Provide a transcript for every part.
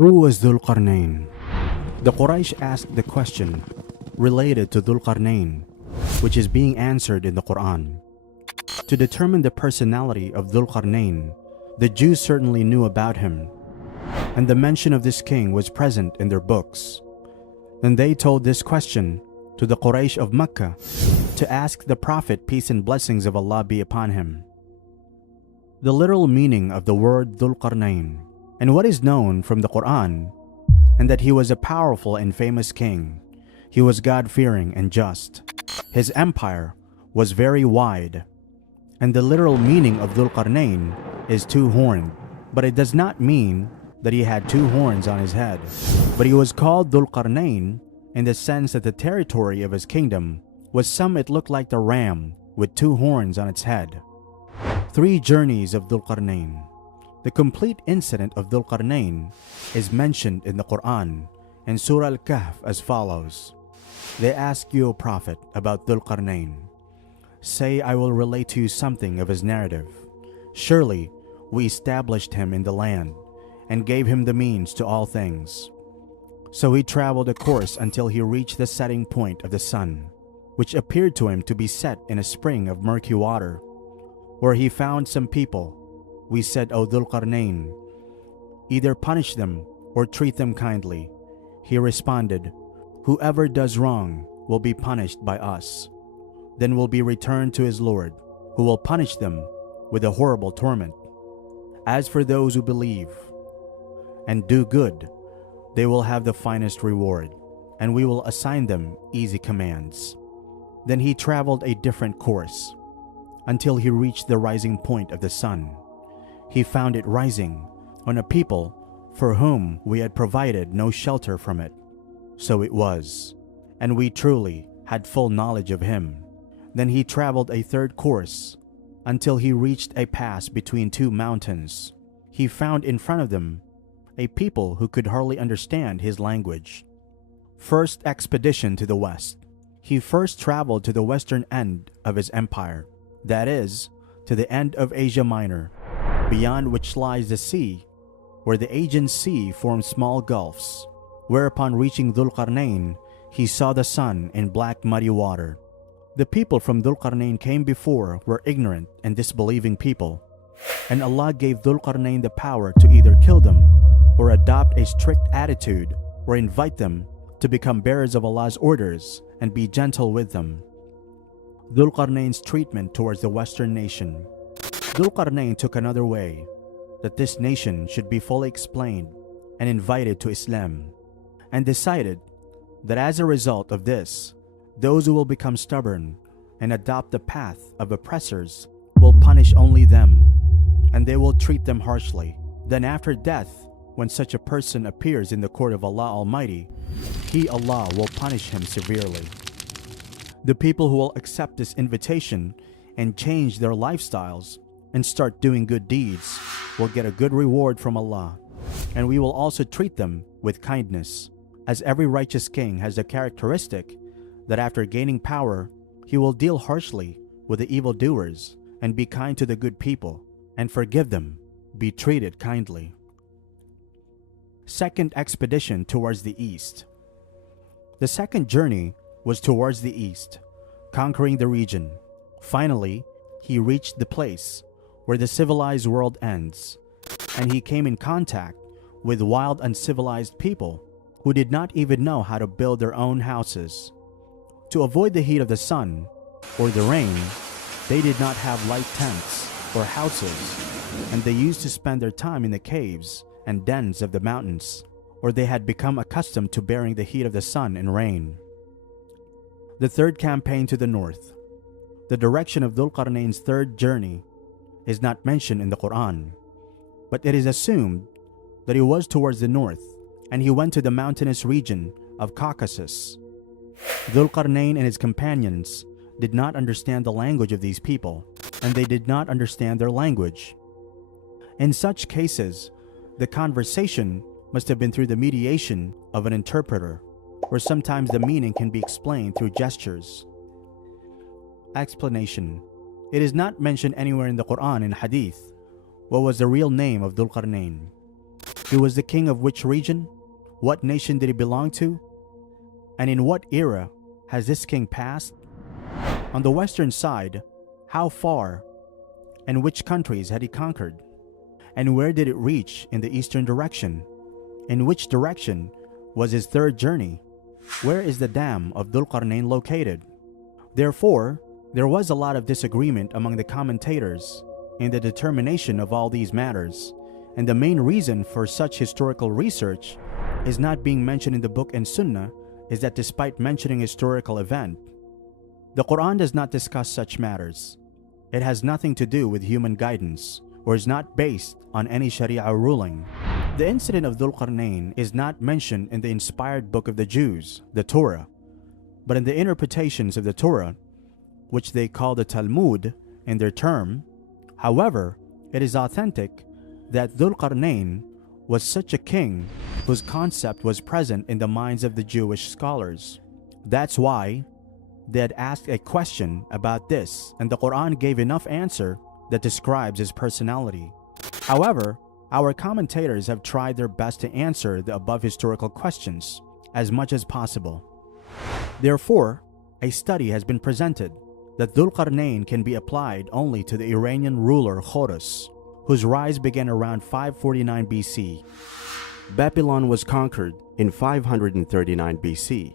Who was Zulqarnain? The Quraysh asked the question related to Zulqarnain, which is being answered in the Quran. To determine the personality of Zulqarnain, the Jews certainly knew about him, and the mention of this king was present in their books. Then they told this question to the Quraysh of Mecca to ask the Prophet, peace and blessings of Allah be upon him. The literal meaning of the word Zulqarnain and what is known from the Quran, and that he was a powerful and famous king. He was God-fearing and just. His empire was very wide, and the literal meaning of Zulqarnain is two-horned, but it does not mean that he had two horns on his head. But he was called Zulqarnain in the sense that the territory of his kingdom was some it looked like the ram with two horns on its head. 3 journeys of Zulqarnain. The complete incident of Zulqarnain is mentioned in the Quran in Surah al-Kahf as follows. They ask you, O Prophet, about Zulqarnain. Say, I will relate to you something of his narrative. Surely we established him in the land and gave him the means to all things. So he traveled a course until he reached the setting point of the sun, which appeared to him to be set in a spring of murky water, where he found some people. We said, O Zulqarnain, either punish them or treat them kindly. He responded, whoever does wrong will be punished by us, then will be returned to his Lord, who will punish them with a horrible torment. As for those who believe and do good, they will have the finest reward, and we will assign them easy commands. Then he traveled a different course until he reached the rising point of the sun. He found it rising on a people for whom we had provided no shelter from it. So it was, and we truly had full knowledge of him. Then he traveled a third course until he reached a pass between 2 mountains. He found in front of them a people who could hardly understand his language. First expedition to the west. He first traveled to the western end of his empire, that is, to the end of Asia Minor, beyond which lies the sea, where the Aegean Sea forms small gulfs. Whereupon reaching Zulqarnain, he saw the sun in black muddy water. The people from Zulqarnain came before were ignorant and disbelieving people, and Allah gave Zulqarnain the power to either kill them or adopt a strict attitude or invite them to become bearers of Allah's orders and be gentle with them. Zulqarnain's treatment towards the western nation. Zulqarnain took another way, that this nation should be fully explained and invited to Islam, and decided that as a result of this, those who will become stubborn and adopt the path of oppressors will punish only them, and they will treat them harshly. Then after death, when such a person appears in the court of Allah Almighty, He, Allah, will punish him severely. The people who will accept this invitation and change their lifestyles and start doing good deeds will get a good reward from Allah, and we will also treat them with kindness, as every righteous king has the characteristic that after gaining power, he will deal harshly with the evildoers and be kind to the good people and forgive them, be treated kindly. Second expedition towards the east. The second journey was towards the east, conquering the region. Finally, he reached the place where the civilized world ends, and he came in contact with wild uncivilized people who did not even know how to build their own houses. To avoid the heat of the sun or the rain, they did not have light tents or houses, and they used to spend their time in the caves and dens of the mountains, or they had become accustomed to bearing the heat of the sun and rain. The third campaign to the north. The direction of Zulqarnain's third journey is not mentioned in the Quran, but it is assumed that he was towards the north, and he went to the mountainous region of Caucasus. Zulqarnain and his companions did not understand the language of these people, and they did not understand their language. In such cases, the conversation must have been through the mediation of an interpreter, or sometimes the meaning can be explained through gestures. Explanation. It is not mentioned anywhere in the Quran and Hadith what was the real name of Zulqarnain. He was the king of which region? What nation did he belong to? And in what era has this king passed? On the western side, how far and which countries had he conquered? And where did it reach in the eastern direction? In which direction was his third journey? Where is the dam of Zulqarnain located? Therefore, there was a lot of disagreement among the commentators in the determination of all these matters, and the main reason for such historical research is not being mentioned in the book and Sunnah is that despite mentioning historical event, the Quran does not discuss such matters. It has nothing to do with human guidance or is not based on any Sharia ruling. The incident of Zulqarnain is not mentioned in the inspired book of the Jews, the Torah, but in the interpretations of the Torah, which they call the Talmud in their term. However, it is authentic that Zulqarnain was such a king whose concept was present in the minds of the Jewish scholars. That's why they had asked a question about this, and the Quran gave enough answer that describes his personality. However, our commentators have tried their best to answer the above historical questions as much as possible. Therefore, a study has been presented that Zulqarnain can be applied only to the Iranian ruler Horus, whose rise began around 549 BC. Babylon was conquered in 539 BC,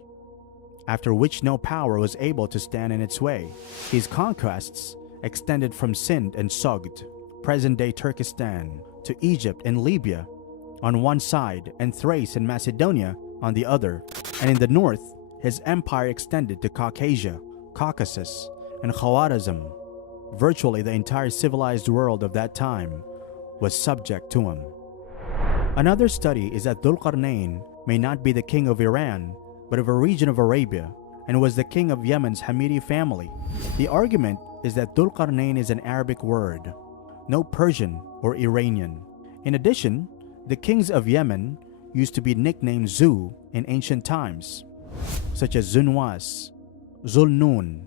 after which no power was able to stand in its way. His conquests extended from Sind and Sogd, present-day Turkestan, to Egypt and Libya on one side and Thrace and Macedonia on the other, and in the north, his empire extended to Caucasia, Caucasus, and Khawarizm. Virtually the entire civilized world of that time was subject to him. Another study is that Zulqarnain may not be the king of Iran, but of a region of Arabia, and was the king of Yemen's Hamidi family. The argument is that Zulqarnain is an Arabic word, no Persian or Iranian. In addition, the kings of Yemen used to be nicknamed Zu in ancient times, such as Zunwas, Zulnun,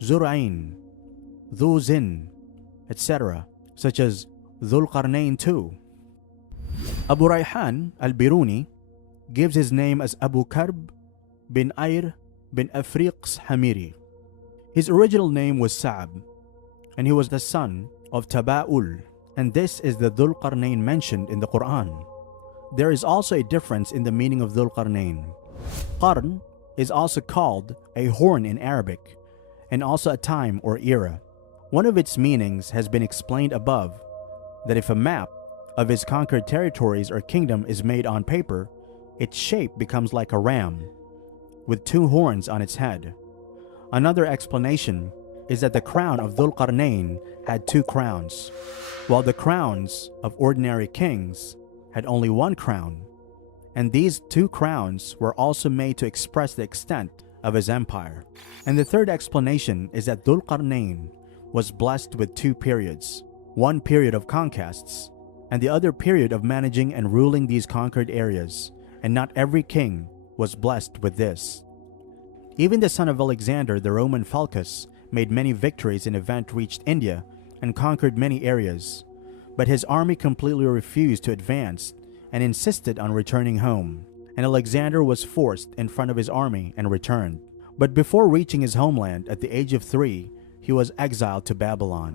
Zurain, Dhuzin, etc., such as Zulqarnain too. Abu Rayhan al-Biruni gives his name as Abu Karb bin Ayr bin Afriq's Hamiri. His original name was Sa'ab, and he was the son of Taba'ul, and this is the Zulqarnain mentioned in the Quran. There is also a difference in the meaning of Zulqarnain. Qarn is also called a horn in Arabic, and also a time or era. One of its meanings has been explained above, that if a map of his conquered territories or kingdom is made on paper, its shape becomes like a ram, with two horns on its head. Another explanation is that the crown of Zulqarnain had two crowns, while the crowns of ordinary kings had only one crown, and these two crowns were also made to express the extent of his empire. And the third explanation is that Zulqarnain was blessed with two periods, one period of conquests, and the other period of managing and ruling these conquered areas, and not every king was blessed with this. Even the son of Alexander, the Roman Philcus, made many victories in event reached India and conquered many areas, but his army completely refused to advance and insisted on returning home, and Alexander was forced in front of his army and returned. But before reaching his homeland at the age of 3, he was exiled to Babylon.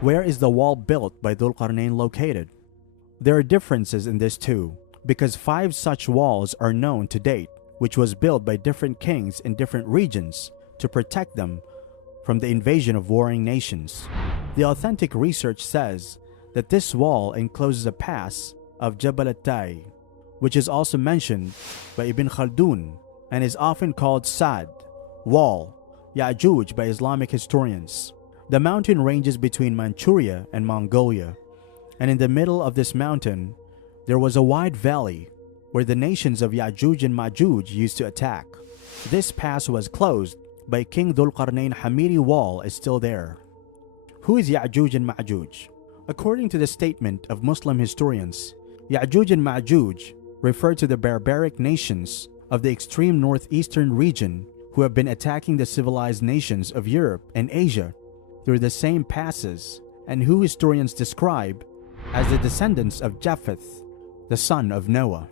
Where is the wall built by Zulqarnain located? There are differences in this too, because 5 such walls are known to date, which was built by different kings in different regions to protect them from the invasion of warring nations. The authentic research says that this wall encloses a pass of Jabal al-Tai, which is also mentioned by Ibn Khaldun and is often called Sad, Wall, Ya'juj by Islamic historians. The mountain ranges between Manchuria and Mongolia, and in the middle of this mountain, there was a wide valley where the nations of Ya'juj and Ma'juj used to attack. This pass was closed by King Zulqarnain. Hamiri wall is still there. Who is Ya'juj and Ma'juj? According to the statement of Muslim historians, Ya'juj and Ma'juj refer to the barbaric nations of the extreme northeastern region who have been attacking the civilized nations of Europe and Asia through the same passes, and who historians describe as the descendants of Japheth, the son of Noah.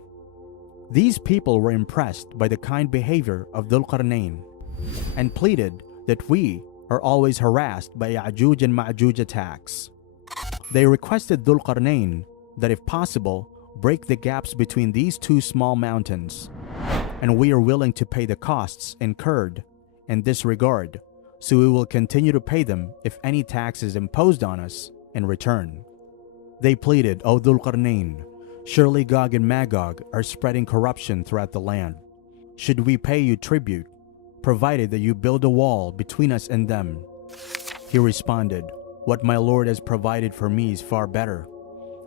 These people were impressed by the kind behavior of Zulqarnain and pleaded that we are always harassed by Ya'juj and Ma'juj attacks. They requested Zulqarnain that if possible, break the gaps between these two small mountains, and we are willing to pay the costs incurred in this regard, so we will continue to pay them if any tax is imposed on us in return. They pleaded, O Zulqarnain, surely Gog and Magog are spreading corruption throughout the land. Should we pay you tribute, provided that you build a wall between us and them? He responded, what my Lord has provided for me is far better,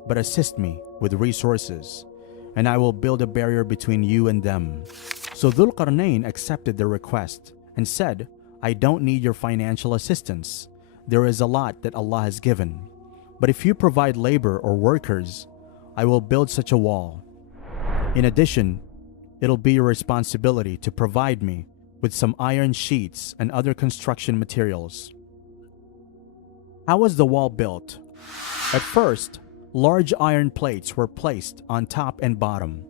but assist me with resources, and I will build a barrier between you and them. So Zulqarnain accepted their request and said, I don't need your financial assistance. There is a lot that Allah has given. But if you provide labor or workers, I will build such a wall. In addition, it'll be your responsibility to provide me with some iron sheets and other construction materials. How was the wall built? At first, large iron plates were placed on top and bottom,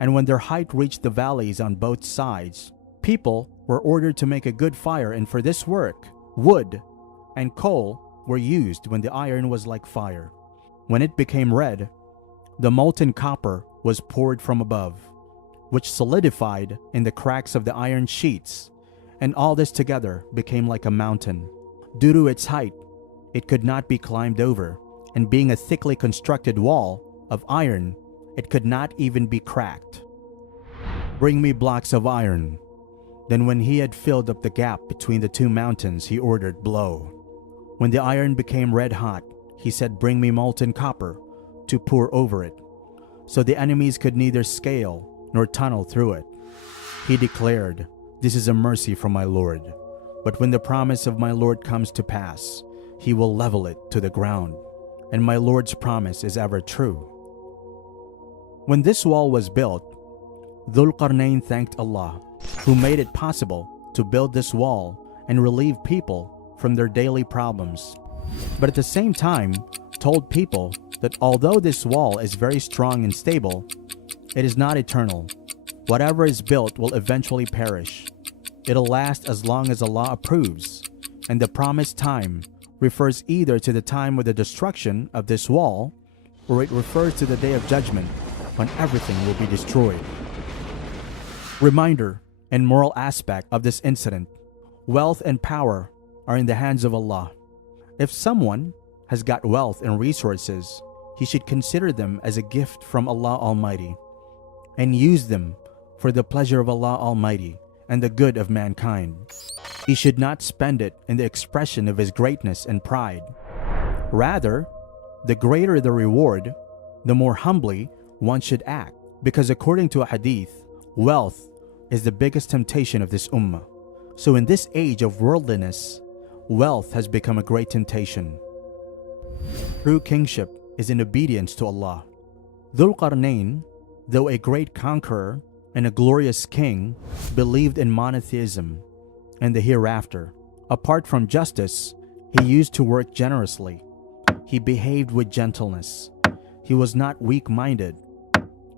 and when their height reached the valleys on both sides, people were ordered to make a good fire, and for this work, wood and coal were used when the iron was like fire. When it became red, the molten copper was poured from above, which solidified in the cracks of the iron sheets, and all this together became like a mountain. Due to its height, it could not be climbed over, and being a thickly constructed wall of iron, it could not even be cracked. Bring me blocks of iron. Then when he had filled up the gap between the two mountains, he ordered, blow. When the iron became red hot, he said, bring me molten copper to pour over it, so the enemies could neither scale nor tunnel through it. He declared, this is a mercy from my Lord, but when the promise of my Lord comes to pass, he will level it to the ground, and my Lord's promise is ever true. When this wall was built, Zulqarnain thanked Allah, who made it possible to build this wall and relieve people from their daily problems, but at the same time told people that although this wall is very strong and stable, it is not eternal. Whatever is built will eventually perish. It'll last as long as Allah approves, and the promised time refers either to the time of the destruction of this wall, or it refers to the day of judgment when everything will be destroyed. Reminder and moral aspect of this incident: wealth and power are in the hands of Allah. If someone has got wealth and resources, he should consider them as a gift from Allah Almighty and use them for the pleasure of Allah Almighty and the good of mankind. He should not spend it in the expression of his greatness and pride. Rather, the greater the reward, the more humbly one should act, because according to a hadith, wealth is the biggest temptation of this ummah. So in this age of worldliness, wealth has become a great temptation. True kingship is in obedience to Allah. Zulqarnain, though a great conqueror and a glorious king, believed in monotheism and the hereafter. Apart from justice, he used to work generously. He behaved with gentleness. He was not weak-minded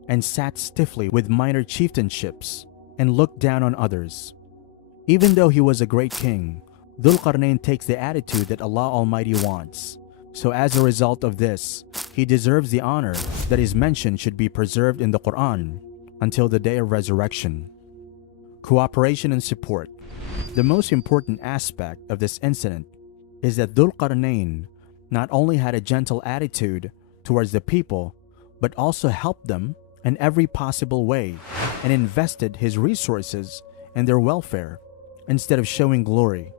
and sat stiffly with minor chieftainships and looked down on others. Even though he was a great king, Zulqarnain takes the attitude that Allah Almighty wants. So as a result of this, he deserves the honor that his mention should be preserved in the Quran until the day of resurrection. Cooperation and support. The most important aspect of this incident is that Zulqarnain not only had a gentle attitude towards the people, but also helped them in every possible way and invested his resources in their welfare instead of showing glory.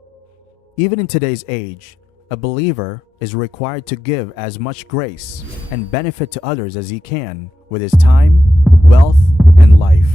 Even in today's age, a believer is required to give as much grace and benefit to others as he can with his time, wealth, and life.